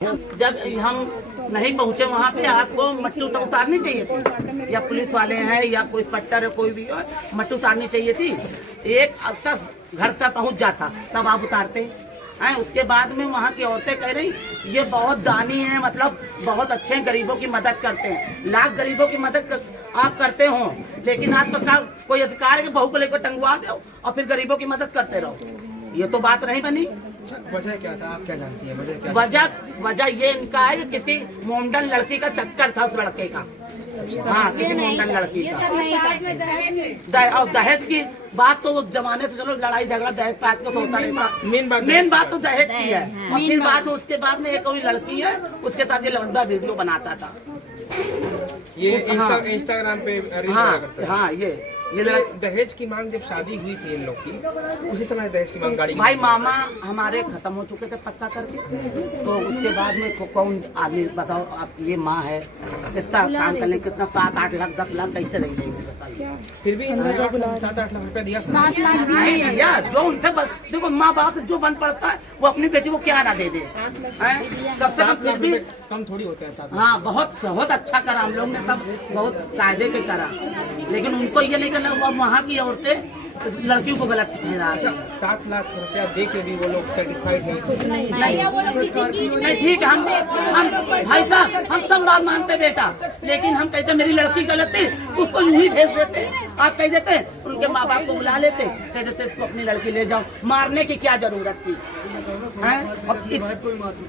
जब हम नहीं पहुंचे वहाँ पे आपको मट्टी उतारनी चाहिए थी, या पुलिस वाले हैं या कोई इंस्पेक्टर है कोई भी हो, मट्टी उतारनी चाहिए थी। एक अब तक घर तक पहुंच जाता तब आप उतारते हैं। उसके बाद में वहाँ की औरतें कह रही ये बहुत दानी है, मतलब बहुत अच्छे हैं, गरीबों की मदद करते हैं। लाख गरीबों की मदद आप करते हो, लेकिन आपका कोई अधिकार है कि बहू को लेकर टंगवा दो और फिर गरीबों की मदद करते रहो? ये तो बात नहीं बनी। वजह क्या था, आप क्या जानती हैं वजह क्या? वजह ये इनका है कि किसी मोमडन लड़की का चक्कर था उस लड़के का। हाँ, किसी मोमडन लड़की का। और दहेज की बात तो उस जमाने से चलो लड़ाई झगड़ा दहेज पास का तो होता नहीं था। मेन बात तो दहेज की है। और फिर बाद में उसके बाद में एक कोई लड़की है उसके साथ ये लौंडा वीडियो बनाता था। ये इंस्टाग्राम पे हाँ ये दहेज की मांग जब शादी हुई थी इन लोग की, उसी समय दहेज की मांग गाड़ी भाई मामा हमारे खत्म हो चुके थे पक्का करके, तो उसके बाद में कौन आदमी बताओ आप, ये माँ है कितना काम कर लें, कितना 7-8 लाख 10 लाख कैसे रह जाएंगे बताइए। फिर भी 7-8 लाख रुपया दिया, 7 लाख दिया। जो उनसे देखो माँ बाप जो बन पड़ता है वो अपनी बेटी को क्या ना दे दे, कब से कम फिर भी कम थोड़ी होते हैं। हाँ बहुत अच्छा करा हम लोग ने, सब बहुत कायदे के करा, लेकिन उनको ये नहीं करना। वहाँ की औरतें लड़कियों को गलत ठहरा। 7 लाख रुपया दे के भी वो लोग सेटिस्फाइड नहीं। ठीक है, हम भाई साहब हम सब बात मानते बेटा, लेकिन हम कहते मेरी लड़की गलत थी उसको यूं ही भेज देते। आप कह देते उनके माँ बाप को बुला लेते, कह देते इसको अपनी लड़की ले जाओ। मारने की क्या जरूरत थी?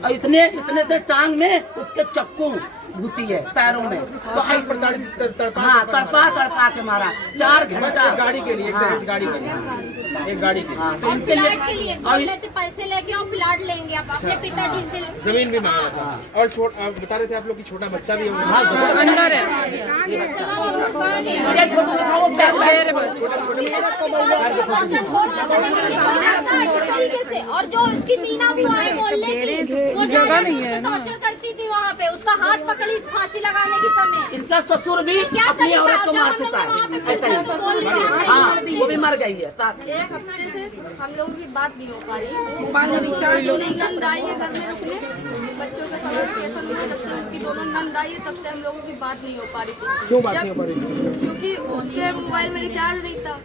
और इतने टांग में उसके चक्कू घुसी है पैरों में, तो तड़पा के मारा 4 घंटा गाड़ी के लिए, एक गाड़ी के लिए और लेते पैसे लेके और प्लाट लेंगे आप अपने पिताजी से, जमीन भी मांगा था। और बता रहे थे आप लोग की छोटा बच्चा भी अंदर है। और जो उसकी मीना वो जगह नहीं है ना, करती थी वहाँ पे, उसका हाथ पकड़ी फांसी लगाने के समय। इनका ससुर भी अपनी औरत को मार चुका है। हाँ, वो भी मर गई है। एक हफ्ते से हम लोगों की बात नहीं हो पा रही। नंद आई है घर में रुकने, बच्चों का समझ मिला तब से उनकी दोनों नंद आई है, तब से हम लोगों की बात नहीं हो पा रही थी। क्यों बात नहीं हो पा रही थी? क्योंकि उसके मोबाइल में रिचार्ज नहीं था,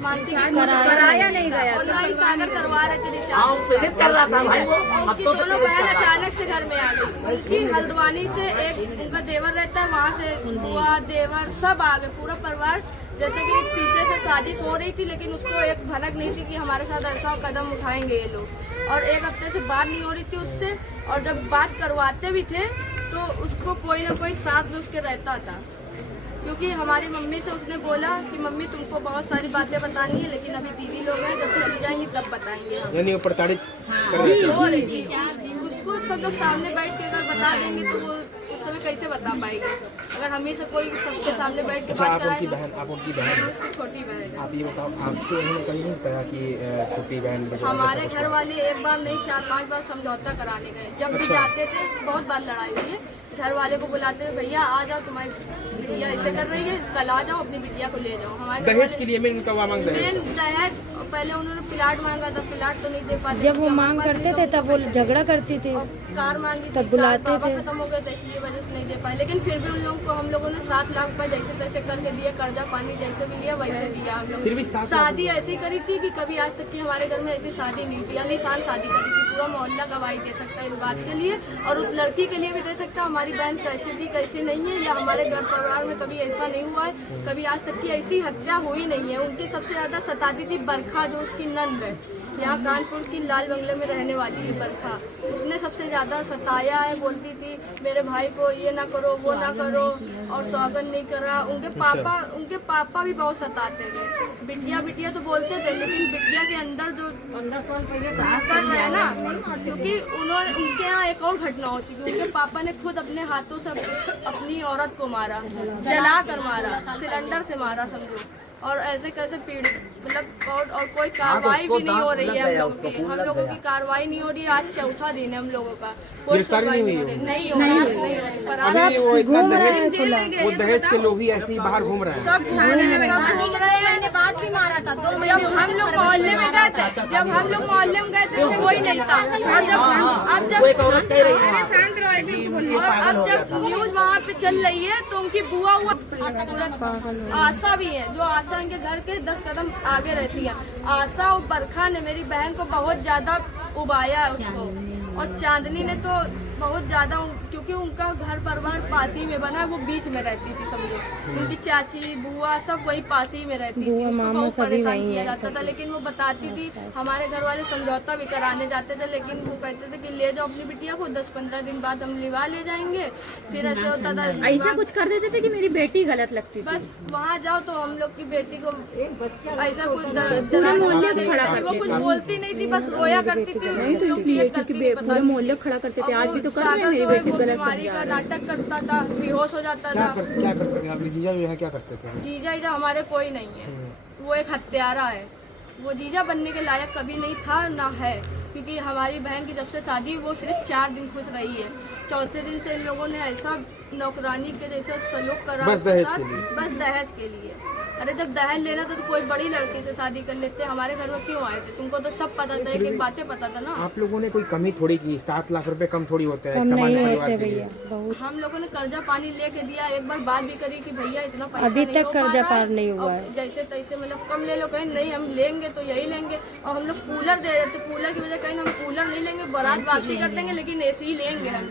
मानसिक कराया नहीं गया, सागर करवा रहे थे रिचार्ज कर रहा था भाई। उनकी दोनों बहन अचानक से घर में आ गई। उनकी हल्द्वानी से एक उनका देवर रहता है, वहाँ से बुआ देवर सब आ गए, पूरा परिवार। जैसे कि पीछे से साजिश हो रही थी, लेकिन उसको एक भनक नहीं थी कि हमारे साथ ऐसा कदम उठाएंगे ये लोग। और एक हफ्ते से बात नहीं हो रही थी उससे, और जब बात करवाते भी थे तो उसको कोई ना कोई साथ में उसके रहता था। क्योंकि हमारी मम्मी से उसने बोला कि मम्मी तुमको बहुत सारी बातें बतानी है, लेकिन अभी दीदी लोग हैं, जब चली जाएंगी तब बताएंगे हम। यानी वो प्रताड़ित जी, उसको सब लोग सामने बैठ के अगर बता देंगे तो वो उस समय कैसे बता पाएंगे? अगर हम ही से कोई सबके सामने बैठ के बात कराए। आप उनकी बहन, उसकी छोटी बहन। आप ये बताओ, आपसे उन्होंने कहीं नहीं कहा कि छोटी बहन? हमारे घर वाले एक बार नहीं 4-5 बार समझौता कराने गए। जब भी जाते थे बहुत बार लड़ाई हुई है। घर वाले को बुलाते थे, भैया आ जाओ, तुम्हारी बिटिया ऐसे कर रही है, कल आ जाओ, अपनी बिटिया को ले जाओ। हमारे दहेज के लिए मेन उनका मांग दहेज पहले उन्होंने प्लाट मांगा था, प्लाट तो नहीं दे पाते। जब वो मांग करते थे तब वो झगड़ा करती थी, कार मांगी तब बुलाते थे। खत्म हो गए थे, ये वजह से नहीं दे पाए। लेकिन फिर भी उन लोगों को हम लोगों ने 7 लाख रुपए जैसे तैसे करके दिए, कर्जा पानी जैसे भी लिया वैसे दिया हम लोग। फिर भी शादी ऐसी करी थी कि कभी आज तक की हमारे घर में ऐसी शादी नहीं थी। अगले साल शादी करी थी, पूरा मोहल्ला गवाही दे सकता है इस बात के लिए, और उस लड़की के लिए भी दे सकता है हमारी बहन कैसे थी कैसे नहीं है, या हमारे घर परिवार में कभी ऐसा नहीं हुआ है, कभी आज तक की ऐसी हत्या हुई नहीं है। उनकी सबसे ज्यादा सताती थी बरखा, जो उसकी नंद है, यहाँ कानपुर की लाल बंगले में रहने वाली है बरखा। उसने सबसे ज्यादा सताया है, बोलती थी मेरे भाई को ये ना करो वो ना करो, और सौगन नहीं करा। उनके पापा भी बहुत सताते थे। बिटिया तो बोलते थे, लेकिन बिटिया के अंदर जो कर रहे हैं ना, क्योंकि उनके यहाँ एक और घटना हो चुकी। उनके पापा ने खुद अपने हाथों से अपनी औरत को मारा, जला कर मारा, सिलेंडर से मारा समझो। और ऐसे कैसे पीड़ित मतलब और कोई कार्रवाई भी नहीं हो रही है हम लोगों की। हम लोगों की कार्रवाई नहीं हो रही है। आज चौथा दिन है हम लोगों का, कोई सुनवाई नहीं हो रही। नहीं हो रहा। अभी वो इतना दहेज के लोग ही ऐसे ही बाहर घूम रहे हैं। सब थाने में मैंने बात भी मारा था। जब हम लोग मोहल्ले में गए थे, तो कोई नहीं था। और जब न्यूज वहाँ पे चल रही है तो उनकी बुआ आशा भी है, जो आशा इनके घर के 10 कदम आगे रहती है। आशा और बरखा ने मेरी बहन को बहुत ज्यादा उबाया है उसको, और चांदनी ने तो बहुत ज्यादा, क्योंकि उनका घर परिवार पास ही में बना है। वो बीच में रहती थी समझो, उनकी चाची बुआ सब वही पास ही में रहती थी। उसको बहुत परेशान किया जाता था, लेकिन वो बताती थी। हमारे घर वाले समझौता भी कराने जाते थे, लेकिन वो कहते थे कि ले जाओ अपनी बिटिया को, 10-15 दिन बाद हम लिवा ले जाएंगे। फिर ऐसे होता था, ऐसा कुछ कर देते थे कि मेरी बेटी गलत लगती थी। बस वहाँ जाओ तो हम लोग की बेटी को ऐसा कुछ वो कुछ बोलती नहीं थी, बस रोया करती थी। नहीं तो इसलिए क्योंकि पूरे मोहल्ले खड़ा करते थे। आज भी तो कर रहे हैं, मेरी बेटी गलत बीमारी का नाटक करता था, बेहोश हो जाता था। क्या करते थे आपके जीजा जो है, क्या करते थे? जीजा हमारे कोई नहीं है, वो एक हत्यारा है। वो जीजा बनने के लायक कभी नहीं था ना है, क्योंकि हमारी बहन की जब से शादी वो सिर्फ 4 दिन खुश रही है। चौथे दिन से इन लोगों ने ऐसा नौकरानी के जैसा सलूक करा बस दहेज के लिए। अरे जब दहेज लेना तो कोई बड़ी लड़की से शादी कर लेते। हमारे घर में क्यों आए थे? तुमको तो सब पता था, एक बातें पता था ना। आप लोगों ने कोई कमी थोड़ी की? 7 लाख रुपए कम थोड़ी होते हैं कम सामान्य नहीं परिवार होते के लिए। भैया, बहुत। हम लोगों ने कर्जा पानी लेके दिया। एक बार बात भी करी कि भैया इतना पैसा अभी नहीं तक हो कर्जा पा रहा पार नहीं हुआ है। जैसे तैसे मतलब कम ले लो, कहीं नहीं हम लेंगे तो यही लेंगे। और हम लोग कूलर दे रहे थे, कूलर की वजह कहीं हम कूलर नहीं लेंगे, बारात वापसी कर देंगे, लेकिन एसी लेंगे हम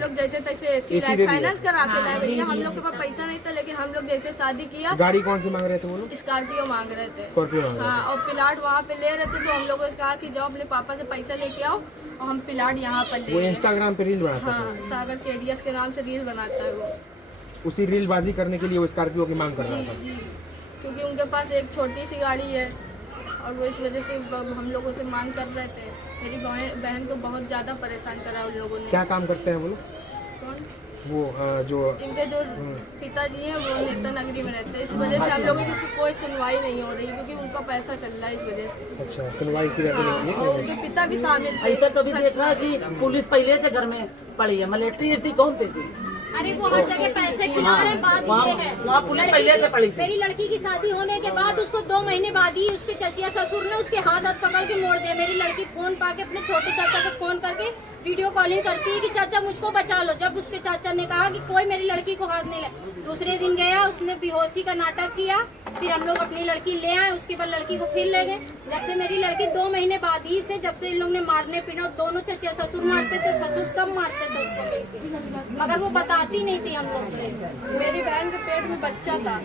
लोग जैसे तैसे एसी फाइनेंस करा के लाए भैया। हम लोग के पास पैसा नहीं था, लेकिन हम लोग जैसे शादी किया। गाड़ी कौन सी मांग रहे थे वो लोग? स्कॉर्पियो मांग रहे थे। स्कॉर्पियो मांग रहे थे। हाँ, और प्लाट वहाँ पे ले रहे थे, तो हम लोगों ने कहा कि जाओ अपने पापा से पैसा लेके आओ और हम प्लाट यहाँ पर वो ले। इंस्टाग्राम पे रील बनाता था। हाँ, सागर केडीएस के नाम से रील बनाता है वो। उसी रीलबाजी करने के लिए वो स्कॉर्पियो की मांग कर रहा था। जी, क्योंकि उनके पास एक छोटी सी गाड़ी है और वो इस वजह से हम लोगों से मांग कर रहे थे। मेरी बहन को बहुत ज़्यादा परेशान करा उन लोगों ने। क्या काम करते हैं वो लोग? कौन? वो जो इनके जो पिताजी हैं वो नेता नगरी में रहते हैं। इस वजह से हम लोगों की कोई सुनवाई नहीं हो रही, क्योंकि उनका पैसा चल रहा है इस वजह से। अच्छा, सुनवाई सी रहती हाँ, और उनके पिता भी शामिल थे। ऐसा कभी देखा कि पुलिस पहले से घर में पड़ी है? मिलिट्री थी, कौन सी थी? अरे वो हर जगह पैसे खिला रहे। बात ये है, वहाँ पुलिस पहले से पड़ी थी। मेरी लड़की की शादी होने के बाद उसको 2 महीने बाद ही उसके चचिया ससुर ने उसके हाथ पकड़ के मोड़ दिया। मेरी लड़की फोन पाके अपने छोटे चाचा को फोन करके वीडियो कॉलिंग करती है कि चाचा मुझको बचा लो। जब उसके चाचा ने कहा कि कोई मेरी लड़की को हाथ नहीं ले, दूसरे दिन गया, उसने बेहोशी का नाटक किया। फिर हम लोग अपनी लड़की ले आए, उसके बाद लड़की को फिर ले गए। जब से मेरी लड़की 2 महीने बाद ही से, जब से इन लोग ने मारने पीना, दोनों चचिया ससुर मारते थे, ससुर सब मारते थे उसको, मगर वो बताती नहीं थी हम लोग से। मेरी बहन के पेट में बच्चा था,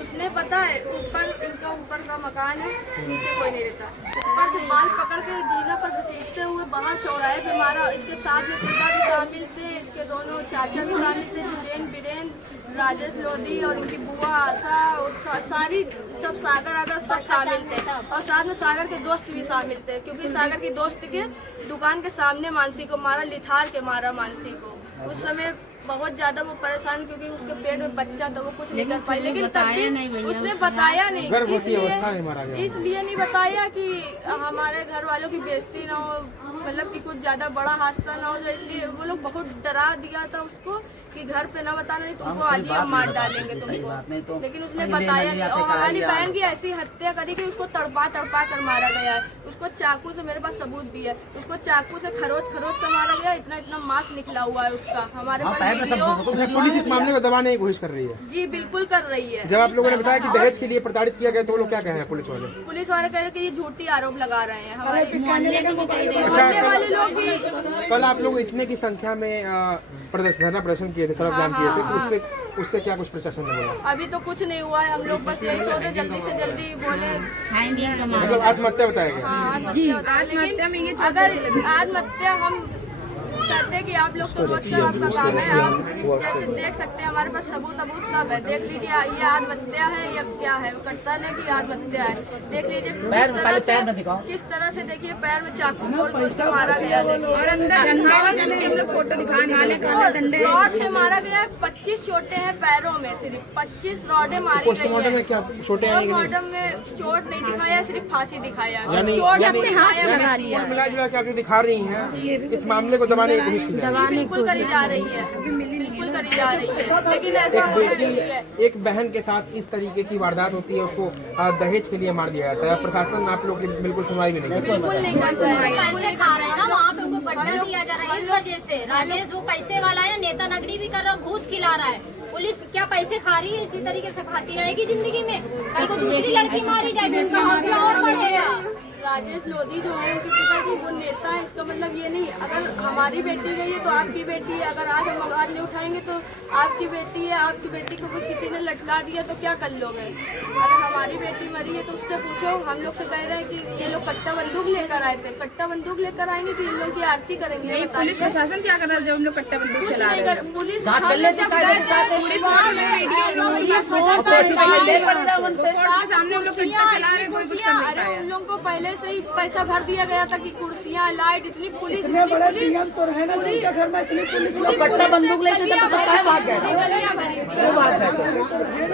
उसने पता है इनका ऊपर का मकान है, नीचे कोई नहीं रहता। ऊपर से बाल पकड़ के जीना पर घसीटते हुए बाहर चौराहे पे मारा। इसके साथ में पिता भी शामिल थे, इसके दोनों चाचा भी शामिल थे, जितेन बीरेन, राजेश लोधी और इनकी बुआ आशा और सारी सब सागर सब शामिल थे। और साथ में सागर के दोस्त भी शामिल थे, क्योंकि सागर की दोस्त के दुकान के सामने मानसी को मारा, लिथार के मारा मानसी को। उस समय बहुत ज्यादा वो परेशान, क्योंकि उसके पेट में बच्चा था, वो कुछ नहीं कर पाई। लेकिन तब भी उसने बताया नहीं, इसलिए नहीं बताया कि हमारे घर वालों की बेइज्जती ना हो, मतलब कि कुछ ज्यादा बड़ा हादसा ना हो जाए। इसलिए वो लोग बहुत डरा दिया था उसको कि घर पे ना बताना, नहीं तुमको आज ही हम मार डालेंगे तुमको। लेकिन उसने बताया नहीं। और हमारी बहन की ऐसी हत्या करी कि उसको तड़पा कर मारा गया है। उसको चाकू से, मेरे पास सबूत भी है, उसको चाकू से खरोच कर मारा गया। इतना मांस निकला हुआ है उसका। हमारे पास वीडियो। पुलिस इस मामले को दबाने की कोशिश कर रही है? जी बिल्कुल कर रही है। जब आप लोगों ने बताया कि दहेज के लिए प्रताड़ित किया गया, तो वो लोग क्या कह रहे हैं पुलिस वाले? पुलिस वाले कह रहे हैं कि ये झूठी आरोप लगा रहे हैं हमारे मोहल्ले वाले लोग भी। कल आप लोग इतने की संख्या में प्रदर्शन किए थे, सड़क जाम किए थे, तो उससे क्या कुछ प्रशासन ने बोला? अभी तो कुछ नहीं हुआ है। हम लोग बस यही सोचे जल्दी से जल्दी बोले, मतलब आत्महत्या बताया गया? हाँ आत्महत्या, लेकिन अगर आत्महत्या हम कहते हैं कि आप लोग तो रोज का आपका काम है, आप जैसे देख सकते हैं हमारे पास सबूत सब है, देख लीजिए ये आत्महत्या है या क्या है, कट्टा ने की आत्महत्या है, देख लीजिए किस तरह से देखिए पैर में चाकू बोल से मारा गया, देखिए और अंदर फोटो दिखाने रॉड से मारा गया, 25 चोटें हैं पैरों में, सिर्फ 25 रॉडें मारी पोस्टमार्टम में गई क्या चोटें आई? पोस्टमार्टम में चोट नहीं दिखाया, सिर्फ फांसी दिखाया, चोट अपने हाथ से लगा लिया है। मिला जुला के आप जो दिखा रही हैं इस मामले को दबाने की कोशिश की जा रही है। बिल्कुल करी जा रही है, बिल्कुल करी जा रही है, लेकिन ऐसा होना नहीं है। एक बहन के साथ इस तरीके की वारदात होती है, उसको दहेज के लिए मार दिया जाता है, प्रशासन आप लोग की बिल्कुल सुनवाई भी नहीं करती। बिल्कुल नहीं कर सकते। पैसे खा रहे हैं ना, वहाँ पे उनको गड्ढा दिया जा रहा है इस वजह से। राजेश वो पैसे वाला है, नेता नगरी भी कर रहा है, घूस खिला रहा है। पुलिस क्या पैसे खा रही है? इसी तरीके से खाती रहेगी जिंदगी में, कल को दूसरी लड़की मारी जाएगी, उनका हौसला और बढ़ेगा। राजेश लोधी जो है उनके पिताजी वो नेता है, इसका मतलब ये नहीं अगर हमारी बेटी गई है तो आपकी बेटी है, अगर आज हम आवाज नहीं उठाएंगे तो आपकी बेटी है, आपकी बेटी को किसी ने लटका दिया तो क्या कर लोगे? अगर हमारी बेटी मरी है तो उससे पूछो। हम लोग से कह रहे हैं कि ये लोग कट्टा बंदूक लेकर आए थे, कट्टा बंदूक लेकर आएंगे तो इन लोग की आरती करेंगे। पुलिस प्रशासन क्या कर रहा है जब हम लोग कट्टा बंदूक चला रहे हैं? पुलिस अरे उन लोगों को पहले से ही पैसा भर दिया गया था कि कुर्सियाँ, लाइट, इतनी पुलिस तो है ना जिनके घर में इतनी पुलिस लोग कट्टा बंदूक लेके तो पता है भाग गए।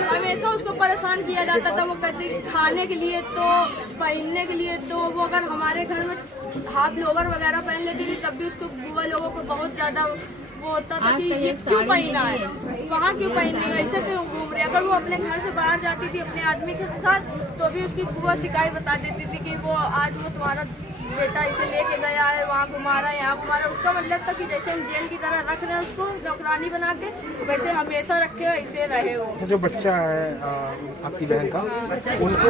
हमेशा उसको परेशान किया जाता था, वो कहती खाने के लिए तो, पहनने के लिए तो। वो अगर हमारे घर में हाफ लोवर वगैरह पहन लेती थी तब भी उसको बुआ लोगों को बहुत ज्यादा वो होता था कि ये क्यों पहना है, वहाँ क्यों पहन रही है, ऐसे क्यों घूम रही है। अगर वो अपने घर से बाहर जाती थी अपने आदमी के साथ तो भी उसकी बुआ शिकायत बता देती थी कि वो आज वो तुम्हारा बेटा इसे लेके गया है, वहाँ घुमा रहा है, यहाँ घुमा रहा है। उसका मतलब था कि जैसे हम जेल की तरह रख रहे हैं उसको नौकरानी बना के, वैसे हमेशा रखे हो, ऐसे रहे हो। जो बच्चा है आपकी बहन का, उनको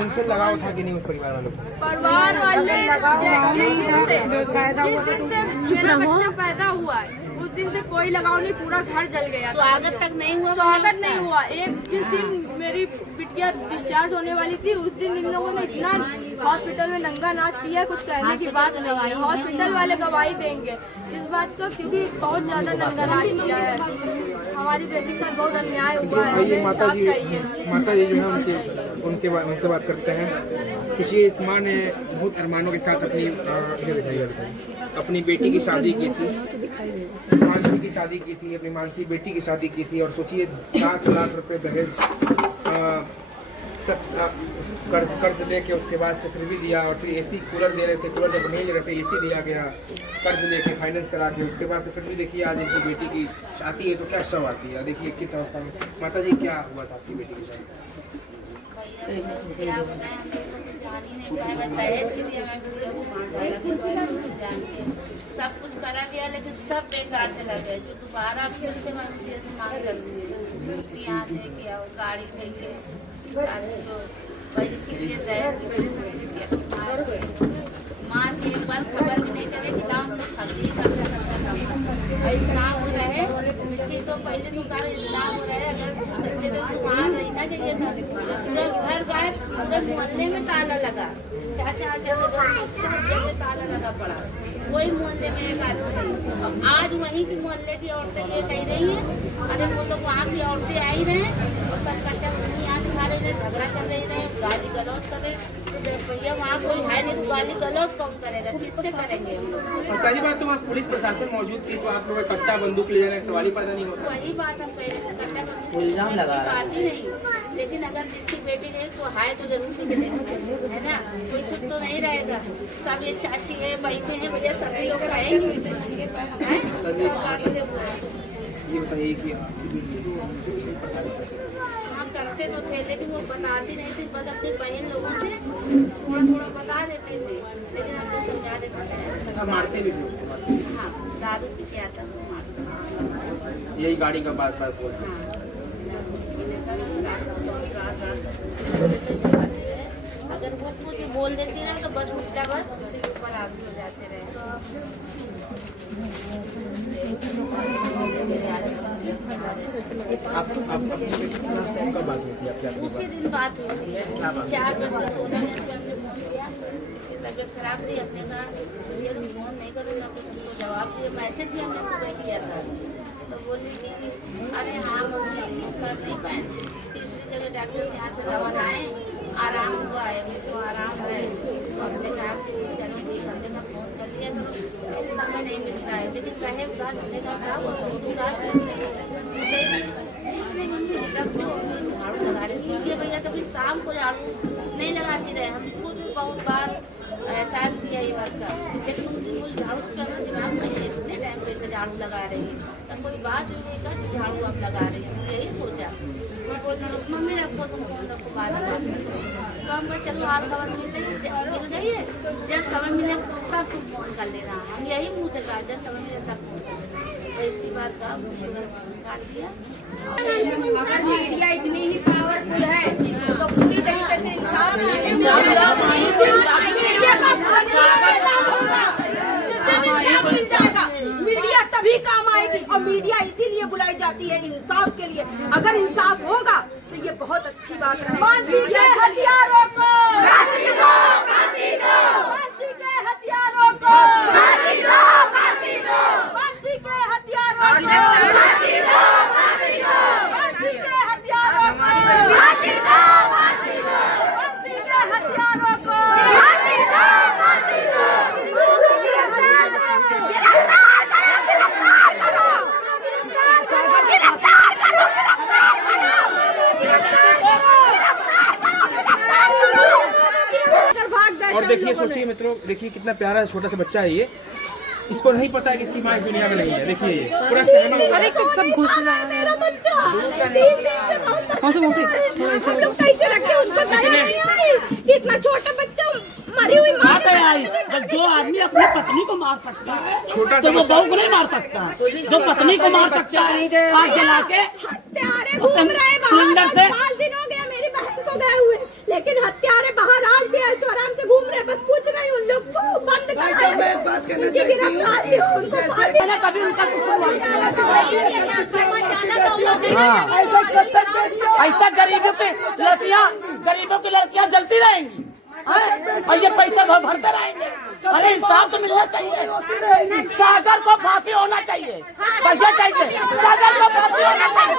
उनसे लगाव था कि नहीं उस परिवार वालों को? परिवार वाले जिस दिन से मेरा बच्चा पैदा हुआ है उस दिन से कोई लगाव नहीं, पूरा घर जल गया। स्वागत तक नहीं हुआ, स्वागत नहीं हुआ। एक जिस दिन मेरी बिटिया डिस्चार्ज होने वाली थी उस दिन इन लोगों ने इतना हॉस्पिटल में नंगा नाच किया, कुछ कहने की बात नहीं है। हॉस्पिटल वाले गवाही देंगे इस बात का, क्योंकि बहुत ज्यादा नंगा नाच किया है। हमारी बेटी के साथ बहुत अन्याय हुआ है, हमें इंसाफ चाहिए। माता जी जो है उनसे बात करते हैं। कुछ ये इस माँ ने बहुत अरमानों के साथ अपनी बेटी की शादी की थी, मानसी की शादी की थी, अपनी मानसी बेटी की शादी की थी, और सोचिए 7 लाख रुपए दहेज कर्ज लेके उसके बाद से फिर भी दिया, और फिर एसी कूलर दे रहे थे, कूलर जब नहीं ले रहे थे एसी दिया गया कर्ज लेके फाइनेंस करा के, उसके बाद से फिर भी देखिए आज इनकी बेटी की शादी है तो क्या शव आती है। देखिए किस अवस्था में। माता जी क्या हुआ था आपकी बेटी की शादी? सब कुछ करा गया लेकिन सब बेकार चला गया। जो दोबारा फिर से मैं मांग कर दी यहाँ से क्या गाड़ी लेके माँ की एक बार खबर भी नहीं करे कि गाँव में खबरी गाँव रहे मिट्टी तो पहले तो गाँव रहे। अगर सच्चे तो वहाँ रहना चाहिए था। पूरा घर गायब, पूरे मोहल्ले में ताला लगा, चाचा सब जगह ताला लगा पड़ा, कोई मोहल्ले में एक आदमी नहीं। अब आज वहीं की मोहल्ले की औरतें ये कह रही हैं, अरे वो लोग वहाँ की औरतें आई रहे और सब कट्टा यहाँ दिखा रहे हैं, झगड़ा कर रहे हैं, गाली गलौज कर रहे। तो भैया वहाँ कोई है नहीं तो गाली गलौज कौन करेगा, किससे करेंगे हम लोग? और पहली बात तो वहाँ पुलिस प्रशासन मौजूद थी तो आप लोग कट्टा बंदूक ले जाने का सवाल ही पैदा नहीं होता। वही बात हम कह रहे थे, कट्टा बंदूक बात ही नहीं। लेकिन अगर जिसकी बेटी नहीं तो हाय तो जरूर दिखेगा, है ना, कोई चुप तो नहीं रहेगा। सब ये चाची है, बहने हैं, भैया सब कहेंगे। ये बताइए कि करते तो थे लेकिन वो बताती नहीं थी, बस अपने बहन लोगों से थोड़ा थोड़ा बता देते थे, लेकिन हम लोग समझा देते थे। अच्छा मारते भी थे उसको? हाँ, दारू पी के आता तो मारता। यही गाड़ी का बात बोल। हाँ, अगर वो कुछ बोल देती ना तो बस उल्टा बस उसके ऊपर आगे हो जाते रहे। कब बात हुई थी आपकी? उसी दिन बात हुई थी, 4:16 पे हमने फोन किया, तबीयत खराब थी, हमने कहा भैया तुम फोन नहीं करूँगा तो तुमको जवाब दिया, मैसेज भी हमने सुबह किया था। तो बोली कि अरे हाँ मम्मी हमको कर नहीं पाए। तीसरी जगह डॉक्टर के यहाँ से दवा लाए, आराम हुआ है, उसको आराम है। तो हमने कहा कि चलो ठीक, हमने कहा फोन कर दिया करो, फिर समय नहीं मिलता है, लेकिन रहे उदास, हमने कहा क्या हुआ उदास झाड़ू लगा रही थी भैया, कभी शाम को झाड़ू नहीं लगाती रहे। हम खुद बहुत बार एहसास किया ये बात का, लेकिन उस दिन कोई झाड़ू पे हमारे दिमाग में नहीं, इतने टाइम पे से झाड़ू लगा रही है, तब कोई बात नहीं कहा कि झाड़ू आप लगा रही है। मुझे यही सोचा, मैं बोल रहा हूँ मम्मी रखो तुम फोन रखो, बाद में बात करते हैं। तो हमको चलो हाल खबर मिल गई है, जब समय मिले तब तुम फोन कर लेना। हम यही मुँह से कहा जब समय मिले तब फोन कर लेना। तो इतनी बात का काट दिया। अगर मीडिया इतनी ही पावरफुल है तो पूरी तरीके से इंसाफ मिल जाएगा। मीडिया तभी काम आएगी, और मीडिया इसीलिए बुलाई जाती है इंसाफ के लिए। अगर इंसाफ होगा तो ये बहुत अच्छी बात है। फांसी के हथियारों को, फांसी के हथियारों को, फांसी के हथियारों को, फांसी के हथियारों को, और देखिए, सोचिए मित्रों, देखिए कितना प्यारा छोटा सा बच्चा है ये, इसको नहीं पता है कि इसकी माँ इस दुनिया में नहीं है। देखिए ये पूरा सहमा हुआ है। कब घुस रहा है मेरा बच्चा हम लोग कैसे रखे, उनको दया नहीं आई कि इतना छोटा बच्चा मरी हुई माँ आई। जब जो आदमी अपनी पत्नी को मार सकता है छोटा तो वो बहू को नहीं मार सकता। जो पत्नी को मार सकता है आग जला के, हत्यारे घूम रहे बाहर, 5 दिन हो गया मेरी बहन को गए हुए, लेकिन हत्यारे बाहर आज भी ऐसे आराम से घूम रहे। बस पूछ रही हूँ उन लोग को बंद कर, उनकी गिरफ्तारी हो, उनको फांसी कभी उनका ऐसा गरीबों की लड़कियां जलती रहेंगी और ये पैसा भरते रहेंगे। अरे इंसाफ तो मिलना चाहिए। सागर को फांसी होना चाहिए, पैसा चाहिए, सागर को फांसी होना चाहिए,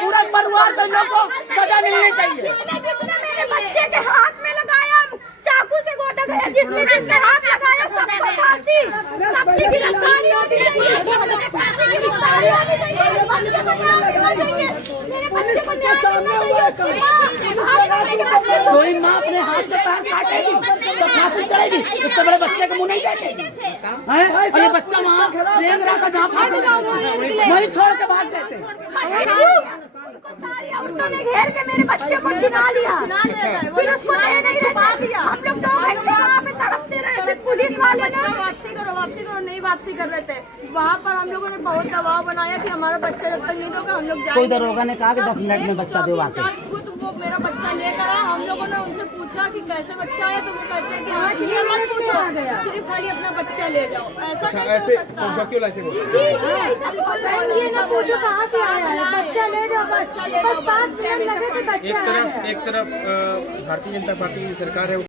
पूरा परिवार के लोगों को सजा मिलनी चाहिए। मेरे बच्चे के हाथ में लगाया, चाकू से गोदा गया, जिसने जिसने हाथ लगाया सबको फांसी, सबकी गिरफ्तारी होनी चाहिए, सबकी गिरफ्तारी होनी चाहिए। मेरे बच्चे को न्याय मिलना चाहिए, मेरे बच्चे को न्याय मिलना चाहिए। कोई माँ अपने हाथ से पैर काटेगी तो फांसी चलेगी, इतने बड़े बच्चे को मुँह नहीं जाएगी। और ये बच्चा वहाँ ट्रेन रहा जहाँ वहीं छोड़ के भाग गए थे। सारी औरतों ने घेर के मेरे बच्चे को छिना लिया, फिर उसको नहीं छुपा दिया। हम लोग 2 घंटे वहाँ पे तड़पते रहे थे, पुलिस वाले ने वापसी करो नहीं वापसी कर रहे थे। वहाँ पर हम लोगों ने बहुत दबाव बनाया कि हमारा बच्चा जब तक नहीं दोगे हम लोग जाएंगे। कोई दरोगा ने कहा कि 10 मिनट में बच्चा दो आके। खुद वो मेरा बच्चा लेकर आया, हम लोगों ने उनसे पूछा कि कैसे बच्चा है, तो वो कहते हैं कि हाँ ये मत पूछो, सिर्फ खाली अपना बच्चा ले जाओ। ऐसा कैसे हो सकता है? क्यों लाइसेंस? ये ना पूछो कहाँ से आया है, बच्चा ले जाओ, बच्चा ले जाओ। एक तरफ भारतीय जनता पार्टी की सरकार है।